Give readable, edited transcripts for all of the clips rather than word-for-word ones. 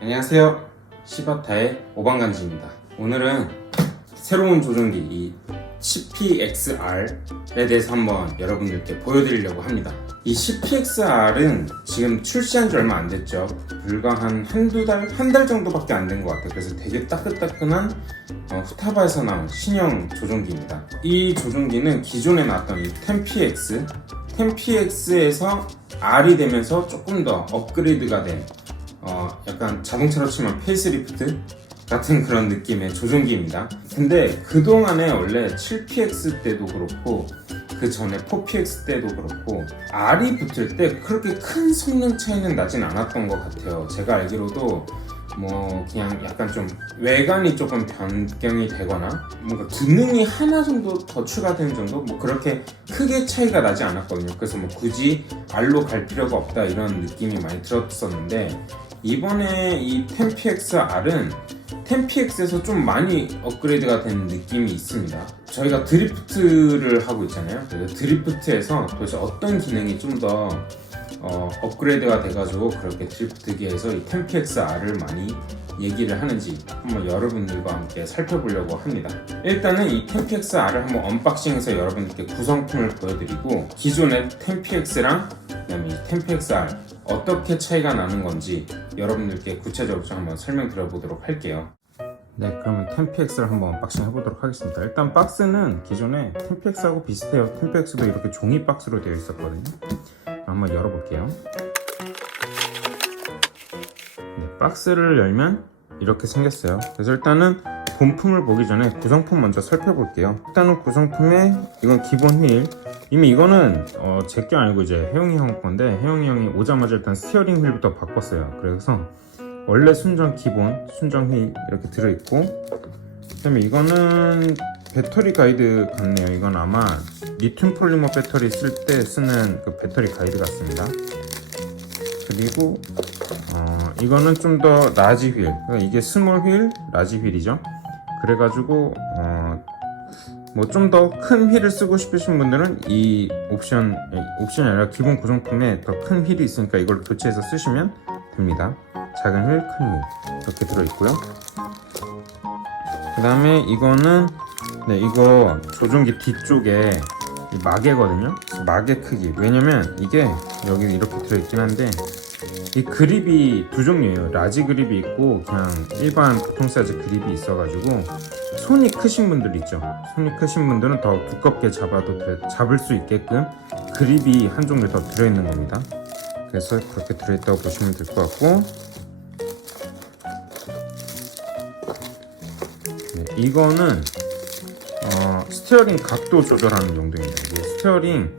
안녕하세요, 시바타의 오방간지입니다. 오늘은 새로운 조종기 이 CPXR에 대해서 한번 여러분들께 보여드리려고 합니다. 이 CPXR은 지금 출시한 지 얼마 안 됐죠. 불과 한 한 달 정도밖에 안 된 것 같아요. 그래서 되게 따끈따끈한 후타바에서 나온 신형 조종기입니다. 이 조종기는 기존에 나왔던 이 10PX에서 R이 되면서 조금 더 업그레이드가 된 약간 자동차로 치면 페이스리프트 같은 그런 느낌의 조종기입니다. 근데 그동안에 원래 7PX 때도 그렇고 그 전에 4PX 때도 그렇고 R이 붙을 때 그렇게 큰 성능 차이는 나진 않았던 것 같아요. 제가 알기로도 뭐 그냥 약간 좀 외관이 조금 변경이 되거나 뭔가 기능이 하나 정도 더 추가된 정도, 뭐 그렇게 크게 차이가 나지 않았거든요. 그래서 뭐 굳이 R로 갈 필요가 없다 이런 느낌이 많이 들었었는데, 이번에 이 10PXR은 10PX에서 좀 많이 업그레이드가 된 느낌이 있습니다. 저희가 드리프트를 하고 있잖아요. 그래서 드리프트에서 도대체 어떤 기능이 좀 더 업그레이드가 돼가지고 그렇게 드리프트기에서 이 10PXR을 많이 얘기를 하는지 한번 여러분들과 함께 살펴보려고 합니다. 일단은 이 10PXR을 한번 언박싱해서 여러분들께 구성품을 보여드리고, 기존의 10PX랑 그다음에 이 10PXR 어떻게 차이가 나는 건지 여러분들께 구체적으로 한번 설명드려보도록 할게요. 네, 그러면 10PX를 한번 언박싱 해보도록 하겠습니다. 일단 박스는 기존에 10PX하고 비슷해요. 10PX도 이렇게 종이 박스로 되어 있었거든요. 한번 열어볼게요. 네, 박스를 열면 이렇게 생겼어요. 그래서 일단은 본품을 보기 전에 구성품 먼저 살펴볼게요. 일단은 구성품에 이건 기본 휠. 이미 이거는 제게 아니고 이제 혜용이 형 건데, 혜용이 형이 오자마자 일단 스티어링 휠부터 바꿨어요. 그래서 원래 순정 기본 순정 휠 이렇게 들어있고, 그다음에 이거는 배터리 가이드 같네요. 이건 아마 리튬 폴리머 배터리 쓸 때 쓰는 그 배터리 가이드 같습니다. 그리고 이거는 좀 더 라지 휠, 그러니까 이게 스몰 휠, 라지 휠이죠. 그래가지고 뭐 좀 더 큰 휠을 쓰고 싶으신 분들은 이 옵션이 아니라 기본 구성품에 더 큰 휠이 있으니까 이걸 교체해서 쓰시면 됩니다. 작은 휠, 큰 휠 이렇게 들어있고요. 그 다음에 이거는 이거 조종기 뒤쪽에 이 마개거든요. 마개 크기. 왜냐면 이게 여기 이렇게 들어있긴 한데, 이 그립이 두 종류예요. 라지 그립이 있고 그냥 일반 보통 사이즈 그립이 있어가지고 손이 크신 분들 있죠. 손이 크신 분들은 더 두껍게 잡을 수 있게끔 그립이 한 종류 더 들어있는 겁니다. 그래서 그렇게 들어있다고 보시면 될 것 같고, 네, 이거는 스티어링 각도 조절하는 용도입니다. 스티어링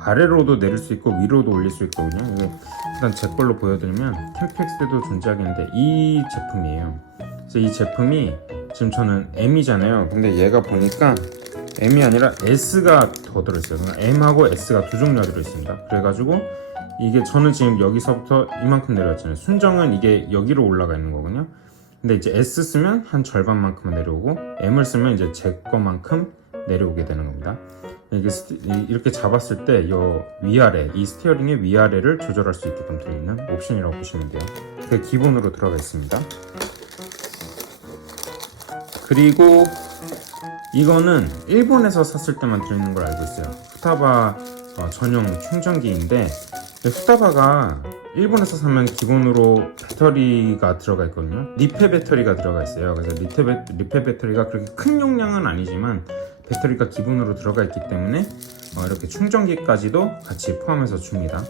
아래로도 내릴 수 있고 위로도 올릴 수 있거든요. 이게 일단 제 걸로 보여드리면 10PX 때도 존재하겠는데 이 제품이에요. 그래서 이 제품이 지금 저는 M이잖아요. 근데 얘가 보니까 M이 아니라 S가 더 들어있어요. 그러니까 M하고 S가 두 종류가 들어있습니다. 그래가지고 이게 저는 지금 여기서부터 이만큼 내려왔잖아요. 순정은 이게 여기로 올라가 있는 거거든요. 근데 이제 S 쓰면 한 절반만큼은 내려오고, M을 쓰면 이제 제 거만큼 내려오게 되는 겁니다. 이게 이렇게 잡았을 때 위아래, 이 스티어링의 위아래를 조절할 수 있게끔 들어있는 옵션이라고 보시면 돼요. 그게 기본으로 들어가 있습니다. 그리고 이거는 일본에서 샀을 때만 들어있는 걸 알고 있어요. 후타바 전용 충전기인데, 후타바가 일본에서 사면 기본으로 배터리가 들어가 있거든요. 리페 배터리가 들어가 있어요. 그래서 리페 배터리가 그렇게 큰 용량은 아니지만 배터리가 기본으로 들어가 있기 때문에 이렇게 충전기까지도 같이 포함해서 줍니다.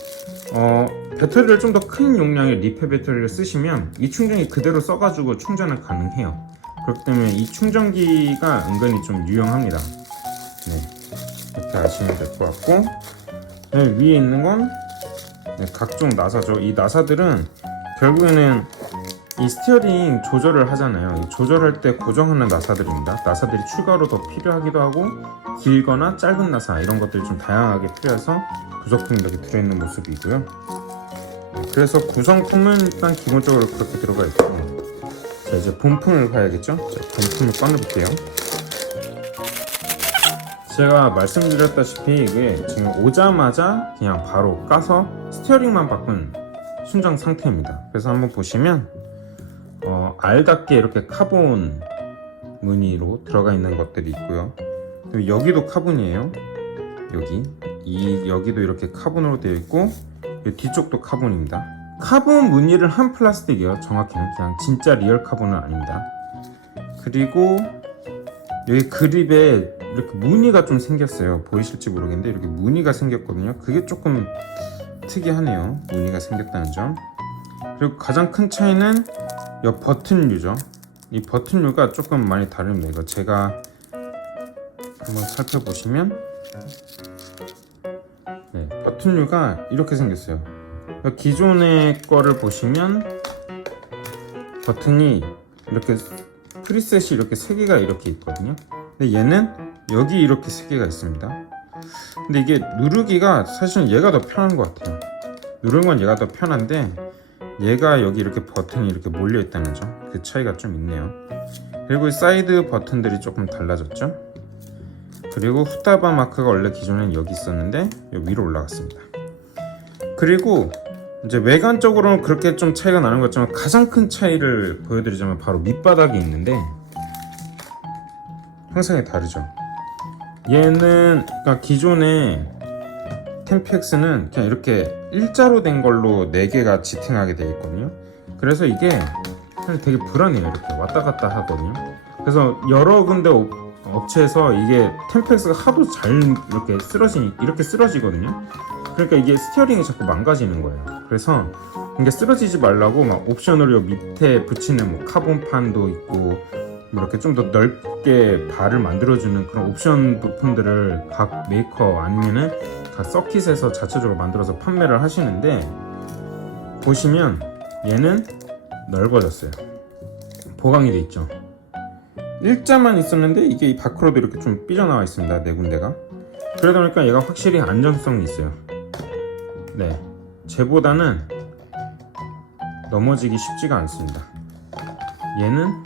배터리를 좀 더 큰 용량의 리페 배터리를 쓰시면 이 충전기 그대로 써가지고 충전을 가능해요. 그렇기 때문에 이 충전기가 은근히 좀 유용합니다. 네, 이렇게 아시면 될 것 같고, 네, 위에 있는 건 각종 나사죠. 이 나사들은 결국에는 이 스티어링 조절을 하잖아요. 이 조절할 때 고정하는 나사들입니다. 나사들이 추가로 더 필요하기도 하고, 길거나 짧은 나사 이런 것들이 좀 다양하게 필요해서 구성품이 이렇게 들어있는 모습이고요. 그래서 구성품은 일단 기본적으로 그렇게 들어가 있고, 자, 이제 본품을 봐야겠죠? 자, 본품을 꺼내볼게요. 제가 말씀드렸다시피 이게 지금 오자마자 그냥 바로 까서 스티어링만 바꾼 순정 상태입니다. 그래서 한번 보시면 R답게 이렇게 카본 무늬로 들어가 있는 것들이 있고요. 그리고 여기도 카본이에요. 여기도 이렇게 카본으로 되어 있고, 뒤쪽도 카본입니다. 카본 무늬를 한 플라스틱이에요. 정확히는 그냥 진짜 리얼 카본은 아닙니다. 그리고 여기 그립에 이렇게 무늬가 좀 생겼어요. 보이실지 모르겠는데 이렇게 무늬가 생겼거든요. 그게 조금 특이하네요. 무늬가 생겼다는 점. 그리고 가장 큰 차이는 이 버튼류죠. 이 버튼류가 조금 많이 다릅니다. 이거 제가 한번 살펴보시면, 네, 버튼류가 이렇게 생겼어요. 기존의 거를 보시면 버튼이 이렇게 프리셋이 이렇게 3개가 이렇게 있거든요. 근데 얘는 여기 이렇게 3개가 있습니다. 근데 이게 누르기가 사실은 얘가 더 편한 것 같아요. 누르는 건 얘가 더 편한데 얘가 여기 이렇게 버튼이 이렇게 몰려 있다는 점, 그 차이가 좀 있네요. 그리고 사이드 버튼들이 조금 달라졌죠. 그리고 후타바 마크가 원래 기존엔 여기 있었는데 여기 위로 올라갔습니다. 그리고 이제 외관적으로는 그렇게 좀 차이가 나는 것 같지만 가장 큰 차이를 보여드리자면 바로 밑바닥이 있는데 형상이 다르죠. 얘는 그러니까 기존의 템픽스는 그냥 이렇게 일자로 된 걸로 4개가 지탱하게 되어 있거든요. 그래서 이게 되게 불안해요. 이렇게 왔다 갔다 하거든요. 그래서 여러 군데 업체에서 이게 템픽스가 하도 잘 이렇게 쓰러지거든요. 그러니까 이게 스티어링이 자꾸 망가지는 거예요. 그래서 이게 쓰러지지 말라고 막 옵션으로 밑에 붙이는 뭐 카본판도 있고 이렇게 좀 더 넓게 발을 만들어주는 그런 옵션 부품들을 각 메이커 아니면은 각 서킷에서 자체적으로 만들어서 판매를 하시는데, 보시면 얘는 넓어졌어요. 보강이 돼 있죠. 일자만 있었는데 이게 이 밖으로도 이렇게 좀 삐져나와 있습니다. 4군데가. 그러다 보니까 얘가 확실히 안정성이 있어요. 네, 쟤보다는 넘어지기 쉽지가 않습니다. 얘는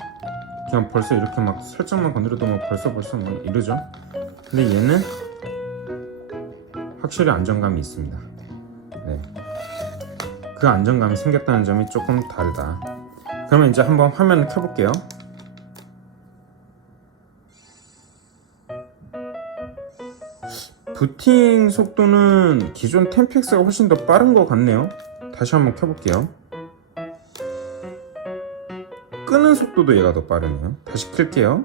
그냥 벌써 이렇게 막 살짝만 건드려도 막 벌써 막 이러죠. 근데 얘는 확실히 안정감이 있습니다. 네, 그 안정감이 생겼다는 점이 조금 다르다. 그러면 이제 한번 화면을 켜볼게요. 부팅 속도는 기존 템픽스가 훨씬 더 빠른 것 같네요. 다시 한번 켜볼게요. 끄는 속도도 얘가 더 빠르네요. 다시 켤게요.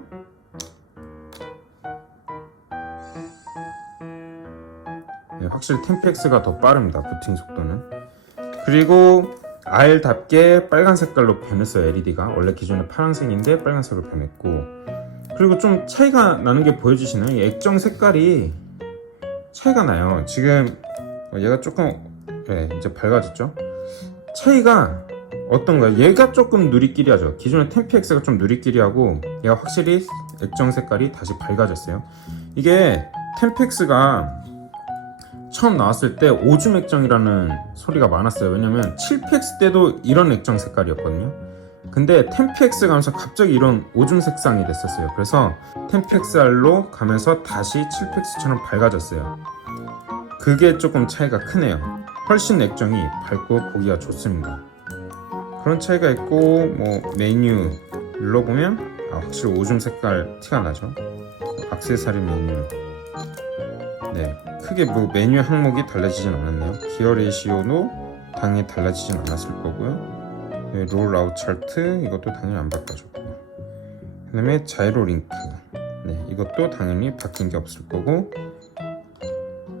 네, 확실히 템픽스가 더 빠릅니다. 부팅 속도는. 그리고 R답게 빨간 색깔로 변했어요. LED가 원래 기존에 파란색인데 빨간색으로 변했고, 그리고 좀 차이가 나는 게 보여주시나요? 이 액정 색깔이 차이가 나요. 지금 얘가 조금 이제 밝아졌죠? 차이가 어떤가요? 얘가 조금 누리끼리하죠. 기존의 템픽스가 좀 누리끼리하고 얘가 확실히 액정 색깔이 다시 밝아졌어요. 이게 템픽스가 처음 나왔을 때 오줌 액정이라는 소리가 많았어요. 왜냐면 7PX 때도 이런 액정 색깔이었거든요. 근데 10PX 가면서 갑자기 이런 오줌 색상이 됐었어요. 그래서 10PXR로 가면서 다시 7PX처럼 밝아졌어요. 그게 조금 차이가 크네요. 훨씬 액정이 밝고 보기가 좋습니다. 그런 차이가 있고, 뭐 메뉴 눌러보면 확실히 오줌 색깔 티가 나죠. 액세서리 메뉴. 네, 크게 뭐 메뉴 항목이 달라지진 않았네요. 기어 레이시오도 당연히 달라지진 않았을 거고요. 롤아웃 차트 이것도 당연히 안 바꿔줬고요. 그 다음에 자이로 링크, 네, 이것도 당연히 바뀐 게 없을 거고,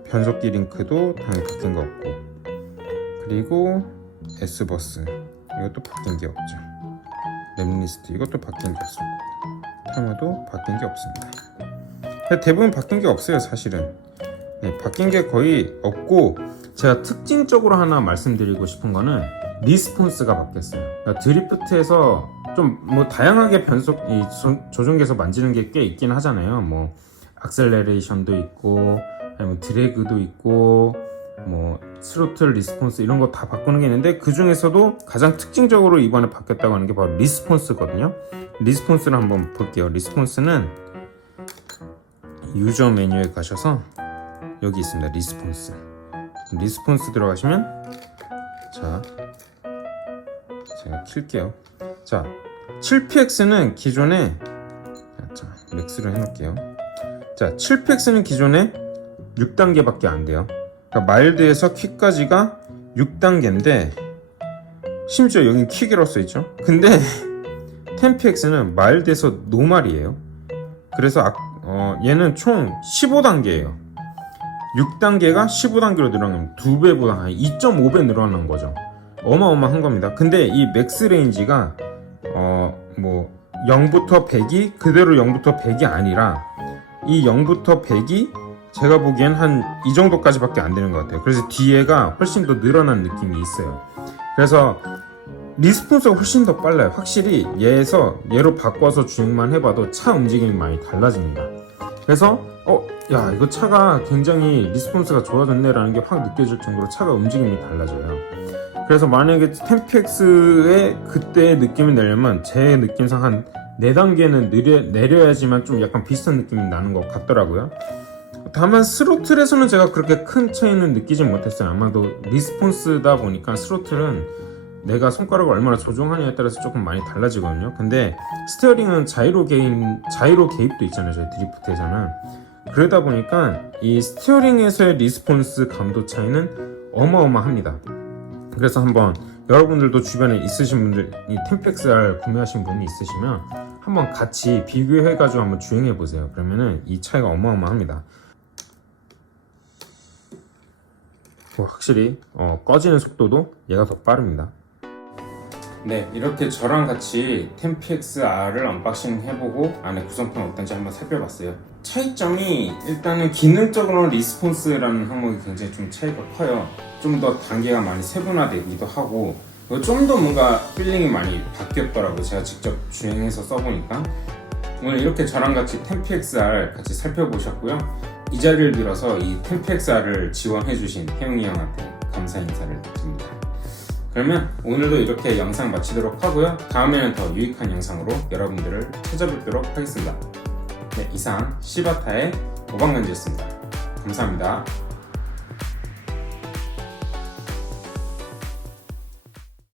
변속기 링크도 당연히 바뀐 거 없고, 그리고 S버스 이것도 바뀐 게 없죠. 랩리스트 이것도 바뀐 게 없을 거고, 타이머도 바뀐 게 없습니다. 대부분 바뀐 게 없어요. 사실은 네, 바뀐 게 거의 없고, 제가 특징적으로 하나 말씀드리고 싶은 거는 리스폰스가 바뀌었어요. 그러니까 드리프트에서 좀 뭐 다양하게 조종기에서 만지는 게 꽤 있긴 하잖아요. 뭐 악셀레레이션도 있고, 아니면 드래그도 있고, 뭐 스로틀 리스폰스 이런 거 다 바꾸는 게 있는데, 그 중에서도 가장 특징적으로 이번에 바뀌었다고 하는 게 바로 리스폰스거든요. 리스폰스를 한번 볼게요. 리스폰스는 유저 메뉴에 가셔서 여기 있습니다. 리스폰스 들어가시면, 자, 제가 킬게요. 자, 7PX는 기존에 자, 맥스로 해놓을게요. 자, 7PX는 기존에 6단계밖에 안 돼요. 그러니까 마일드에서 퀵까지가 6단계인데 심지어 여기 퀵이라고 써있죠. 근데 10PX는 마일드에서 노말이에요. 그래서 얘는 총 15단계예요. 6단계가 15단계로 늘어나면 2배보다 한 2.5배 늘어난 거죠. 어마어마한 겁니다. 근데 이 맥스 레인지가 0부터 100이 그대로 0부터 100이 아니라 이 0부터 100이 제가 보기엔 한 이 정도까지밖에 안 되는 것 같아요. 그래서 뒤에가 훨씬 더 늘어난 느낌이 있어요. 그래서 리스폰스가 훨씬 더 빨라요. 확실히 얘로 바꿔서 주행만 해봐도 차 움직임이 많이 달라집니다. 그래서 야, 이거 차가 굉장히 리스폰스가 좋아졌네 라는 게 확 느껴질 정도로 차가 움직임이 달라져요. 그래서 만약에 10PX의 그때의 느낌을 내려면 제 느낌상 한 4단계는 내려야지만 좀 약간 비슷한 느낌이 나는 것 같더라고요. 다만 스로틀에서는 제가 그렇게 큰 차이는 느끼지 못했어요. 아마도 리스폰스다 보니까 스로틀은 내가 손가락을 얼마나 조종하냐에 따라서 조금 많이 달라지거든요. 근데 스티어링은 자이로 개입도 있잖아요. 저희 드리프트에서는. 그러다 보니까 이 스티어링에서의 리스폰스 감도 차이는 어마어마합니다. 그래서 한번 여러분들도 주변에 있으신 분들, 이 10PXR 구매하신 분이 있으시면 한번 같이 비교해가지고 한번 주행해보세요. 그러면은 이 차이가 어마어마합니다. 확실히 꺼지는 속도도 얘가 더 빠릅니다. 네, 이렇게 저랑 같이 10PXR을 언박싱 해보고 안에 구성품 어떤지 한번 살펴봤어요. 차이점이 일단은 기능적으로는 리스폰스라는 항목이 굉장히 좀 차이가 커요. 좀 더 단계가 많이 세분화되기도 하고 좀 더 뭔가 필링이 많이 바뀌었더라고요. 제가 직접 주행해서 써보니까. 오늘 이렇게 저랑 같이 10PXR 같이 살펴보셨고요. 이 자리를 빌어서 이 10PXR을 지원해주신 태용이 형한테 감사 인사를 드립니다. 그러면 오늘도 이렇게 영상 마치도록 하고요. 다음에는 더 유익한 영상으로 여러분들을 찾아뵙도록 하겠습니다. 네, 이상 시바타의 오방간지였습니다. 감사합니다.